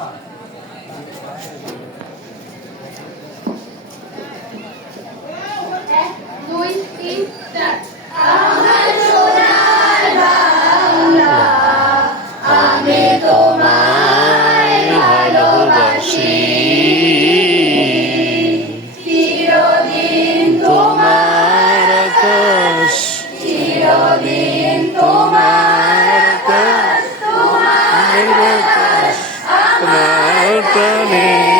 まあ。Jordani.